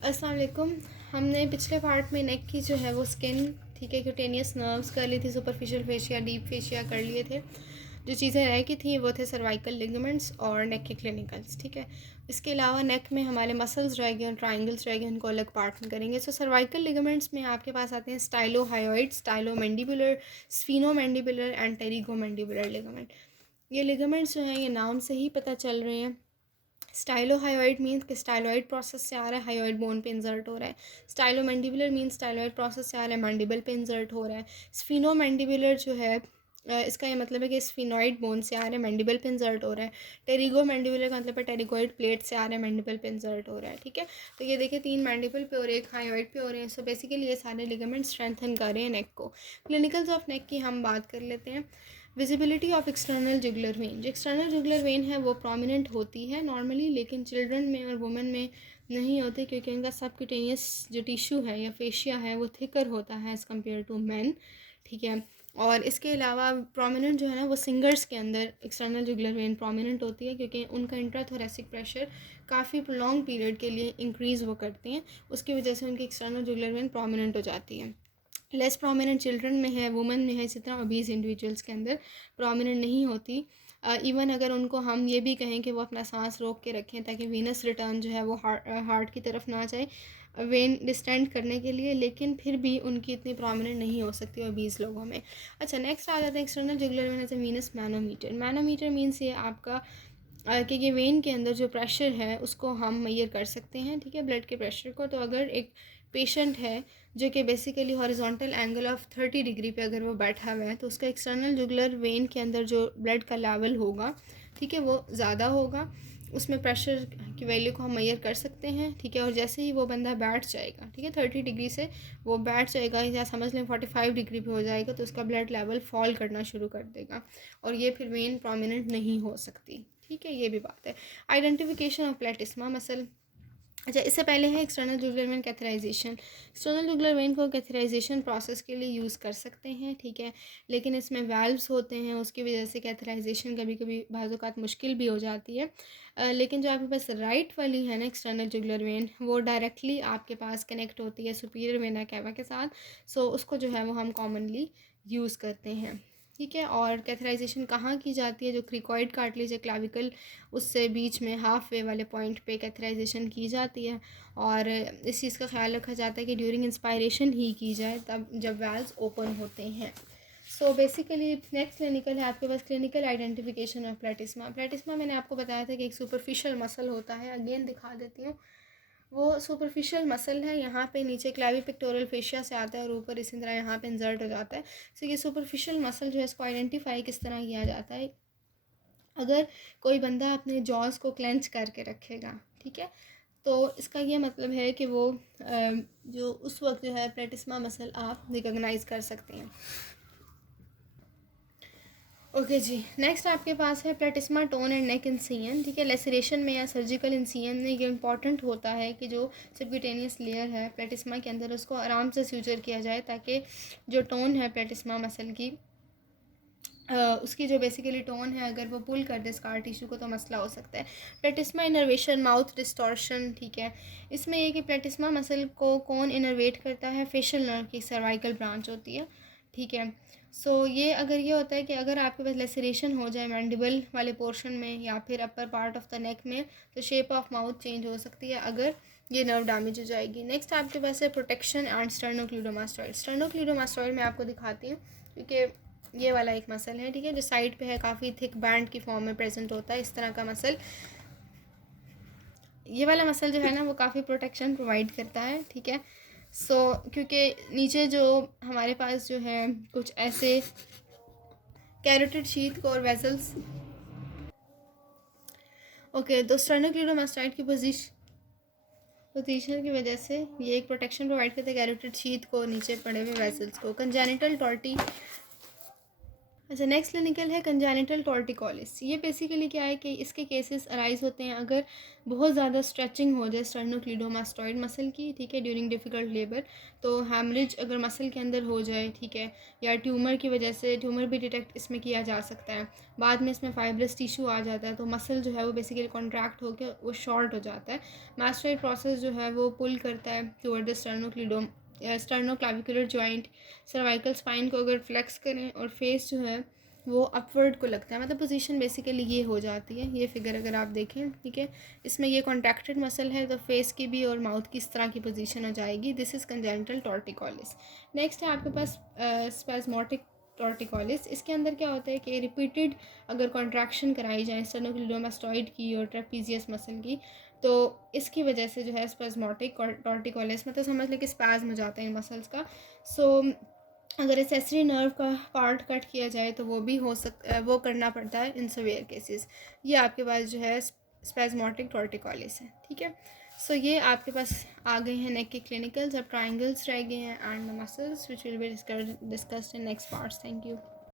अस्सलाम वालेकुम। हमने पिछले पार्ट में नेक की जो है वो स्किन, ठीक है, क्यूटेनियस नर्व्स कर ली थी, सुपरफिशियल फेशिया, डीप फेशिया कर लिए थे। जो चीज़ें रह गई थी वो थे सर्वाइकल लिगामेंट्स और नेक के क्लिनिकल्स, ठीक है। इसके अलावा नेक में हमारे मसल्स रह गए और ट्राइंगल्स रह गए, उनको अलग पार्ट में करेंगे। सो सर्वाइकल लिगामेंट्स में आपके पास आते हैं स्टाइलोहायोइड, स्टाइलोमैंडिबुलर, स्फीनोमैंडिबुलर एंड टेरिगोमैंडिबुलर लिगामेंट। ये लिगामेंट्स जो हैं ये नाम से ही पता चल रहे हैं। स्टाइलोहायोइड मीन्स कि स्टाइलॉइड प्रोसेस से आ रहा है, हायोइड बोन पे इंसर्ट हो रहा है। स्टाइलोमैंडिबुलर मीन्स स्टाइलॉइड प्रोसेस से आ रहा है, मैंडिबल पे इंसर्ट हो रहा है। स्फीनोमैंडिबुलर जो है इसका ये मतलब है कि स्फीनॉइड बोन से आ रहा है, मैंडिबल पे इंसर्ट हो रहा है। टेरिगोमैंडिबुलर का मतलब है टेरिगोइड प्लेट से आ रहा है, मैंडिबल पे इंसर्ट हो रहा है, ठीक है। तो ये देखिए 3 मैंडिबल पे और 1 हायोइड पे हो रहे हैं। सो बेसिकली ये सारे लिगामेंट स्ट्रेंथन कर रहे हैं नेक को। क्लिनिकल्स ऑफ नेक की हम बात कर लेते हैं। Visibility of external jugular when, जो एक्सटर्नल जुगुलर वेन है वो प्रोमिनेंट होती है नॉर्मली, लेकिन चिल्ड्रन में और वुमेन में नहीं होती, क्योंकि उनका सबक्यूटेनियस जो टिश्यू है या फेशिया है वो थिकर होता है एज़ कम्पेयर टू मैन, ठीक है। और इसके अलावा प्रोमिनेंट जो है ना वो सिंगर्स के अंदर एक्सटर्नल जुगुलर वेन प्रोमिनेंट होती है, क्योंकि उनका इंट्राथोरेसिक प्रेशर काफ़ी लॉन्ग पीरियड के लिए इंक्रीज़ वो करते हैं, उसकी वजह से उनकी एक्सटर्नल जुगुलर वेन प्रोमिनेंट हो जाती है। लेस प्रोमिनेंट चिल्ड्रन में है, वुमेन में है, इसी तरह ओबीज़ इंडिविजुअल्स के अंदर प्रोमिनेंट नहीं होती। इवन अगर उनको हम ये भी कहें कि वो अपना सांस रोक के रखें ताकि वीनस रिटर्न जो है वो हार्ट की तरफ ना जाए वेन डिस्टेंड करने के लिए, लेकिन फिर भी उनकी इतनी प्रोमिनेंट नहीं हो सकती ओबीज़ लोगों में। अच्छा, नेक्स्ट आ जाता है external jugular vein as a venous manometer. Manometer means ये आपका कि वेन के अंदर जो प्रेशर है उसको हम मेजर कर सकते हैं, ठीक है, ब्लड के प्रेशर को। तो अगर एक पेशेंट है जो कि basically horizontal angle of 30 degree पे अगर वो बैठा हुआ है, तो उसका एक्सटर्नल जुगुलर वेन के अंदर जो ब्लड का लेवल होगा, ठीक है, वो ज़्यादा होगा। उसमें प्रेशर की वैल्यू को हम मेजर कर सकते हैं, ठीक है। और जैसे ही वो बंदा बैठ जाएगा, ठीक है, 30 डिग्री से वो बैठ जाएगा या समझ लें 45 डिग्री पे हो जाएगा, तो उसका ब्लड लेवल फॉल करना शुरू कर देगा और ये फिर वेन प्रोमिनेंट नहीं हो सकती, ठीक है। ये भी बात है। Identification of platysma muscle. अच्छा, इससे पहले है external jugular vein catheterization. External jugular vein को कैथराइजेशन प्रोसेस के लिए यूज़ कर सकते हैं, ठीक है, लेकिन इसमें वैल्व्स होते हैं, उसकी वजह से कैथराइजेशन कभी कभी बाज़ मुश्किल भी हो जाती है। लेकिन जो आपके पास राइट वाली है ना एक्सटर्नल जुगुलर वेन, वो डायरेक्टली आपके पास कनेक्ट होती है सुपीरियर वेना कैवा के साथ। सो उसको जो है वो हम कॉमनली यूज़ करते हैं, ठीक है। और कैथराइजेशन कहाँ की जाती है? जो क्रिकॉइड कार्टिलेज है क्लाविकल, उससे बीच में हाफ वे वाले पॉइंट पे कैथराइजेशन की जाती है। और इस चीज़ का ख्याल रखा जाता है कि ड्यूरिंग इंस्पायरेशन ही की जाए, तब जब वैल्व्स ओपन होते हैं। सो बेसिकली नेक्स्ट क्लिनिकल है आपके पास क्लिनिकल आइडेंटिफिकेशन ऑफ प्लेटिस्मा। प्लेटिस्मा मैंने आपको बताया था कि एक सुपरफिशियल मसल होता है, अगेन दिखा देती हूँ। वो सुपरफिशियल मसल है, यहाँ पे नीचे क्लैविपिक्टोरल फेशिया से आता है और ऊपर इसी तरह यहाँ पे इंसर्ट हो जाता है। सो ये सुपरफिशियल मसल जो है इसको आइडेंटिफाई किस तरह किया जाता है? अगर कोई बंदा अपने जॉस को क्लेंच करके रखेगा, ठीक है, तो इसका ये मतलब है कि वो जो उस वक्त जो है प्लेटिस्मा मसल आप रिकॉग्नाइज कर सकते हैं। ओके जी, नेक्स्ट आपके पास है प्लेटिस्मा टोन एंड नेक इंसियन, ठीक है। लेसरेशन में या सर्जिकल इंसियन में ये इंपॉर्टेंट होता है कि जो सबक्यूटेनियस लेयर है प्लेटिस्मा के अंदर उसको आराम से स्यूचर किया जाए, ताकि जो टोन है प्लेटिस्मा मसल की उसकी जो बेसिकली टोन है अगर वो पुल कर दे स्कार टिश्यू को तो मसला हो सकता है। प्लेटिस्मा इनर्वेशन, माउथ डिस्टॉर्शन, ठीक है। इसमें ये कि प्लेटिस्मा मसल को कौन इनर्वेट करता है? फेशियल नर्व की सर्वाइकल ब्रांच होती है, ठीक है। सो ये अगर ये होता है कि अगर आपके पास लेसरेशन हो जाए मैंडिबल वाले पोर्शन में या फिर upper part of the neck में, तो शेप ऑफ माउथ चेंज हो सकती है अगर ये नर्व डैमेज हो जाएगी। नेक्स्ट आपके पास है प्रोटेक्शन एंड स्टर्नोक्लीडोमास्टॉइड। स्टर्नोक्लीडोमास्टॉइड मैं आपको दिखाती हूँ, क्योंकि ये वाला एक मसल है, ठीक है, जो साइड पे है, काफ़ी थिक बैंड की फॉर्म में प्रेजेंट होता है, इस तरह का मसल। ये वाला मसल जो है ना वो काफ़ी प्रोटेक्शन प्रोवाइड करता है, ठीक है। सो क्योंकि नीचे जो हमारे पास जो है कुछ ऐसे कैरोटिड शीथ को और वेजल्स, ओके, तो स्टर्नोक्लीडोमास्टाइड की पोजीशन की वजह से ये एक प्रोटेक्शन प्रोवाइड करता है कैरोटिड शीथ को, नीचे पड़े हुए वेसल्स को। कंजेनिटल टॉर्टी अच्छा, नेक्स्ट क्लिनिकल है कंजेनिटल टॉर्टिकोलिस। ये बेसिकली क्या है कि इसके केसेस अराइज होते हैं अगर बहुत ज़्यादा स्ट्रेचिंग हो जाए स्टर्नोक्लीडोमास्टॉइड मसल की, ठीक है, ड्यूरिंग डिफ़िकल्ट लेबर। तो हैमरेज अगर मसल के अंदर हो जाए, ठीक है, या ट्यूमर की वजह से, ट्यूमर भी डिटेक्ट इसमें किया जा सकता है। बाद में इसमें फाइब्रस टिश्यू आ जाता है, तो मसल जो है वो बेसिकली कॉन्ट्रैक्ट होकर वो शॉर्ट हो जाता है। मास्टोइड प्रोसेस जो है वो पुल करता है toward the sternoclavicular joint. Cervical spine को अगर फ्लेक्स करें और फेस जो है वो अपवर्ड को लगता है, मतलब पोजीशन बेसिकली ये हो जाती है। ये फिगर अगर आप देखें, ठीक है, इसमें ये कॉन्ट्रैक्टेड मसल है, तो फेस की भी और माउथ की इस तरह की पोजीशन हो जाएगी। This is congenital torticollis. Next है आपके पास स्पैस्मोटिक टॉर्टिकोलिस। इसके अंदर क्या होता है कि रिपीटेड अगर कॉन्ट्रैक्शन कराई जाए स्टर्नोक्लीडोमास्टॉइड की और ट्रेपीजियस मसल की, तो इसकी वजह से जो है स्पैस्मोटिक टॉर्टिकोलिस, मतलब समझ लें कि स्पैज़म हो जाता है इन मसल्स का। सो अगर एसेसरी नर्व का पार्ट कट किया जाए तो वो भी हो सकता है, वो करना पड़ता है इन सवेयर केसेस। ये आपके पास जो है स्पैस्मोटिक टॉर्टिकोलिस है, ठीक है। सो ये आपके पास आ गए हैं नेक के क्लिनिकल्स। अब ट्राइंगल्स रह गए हैं and the muscles which will be discussed in next parts. Thank you.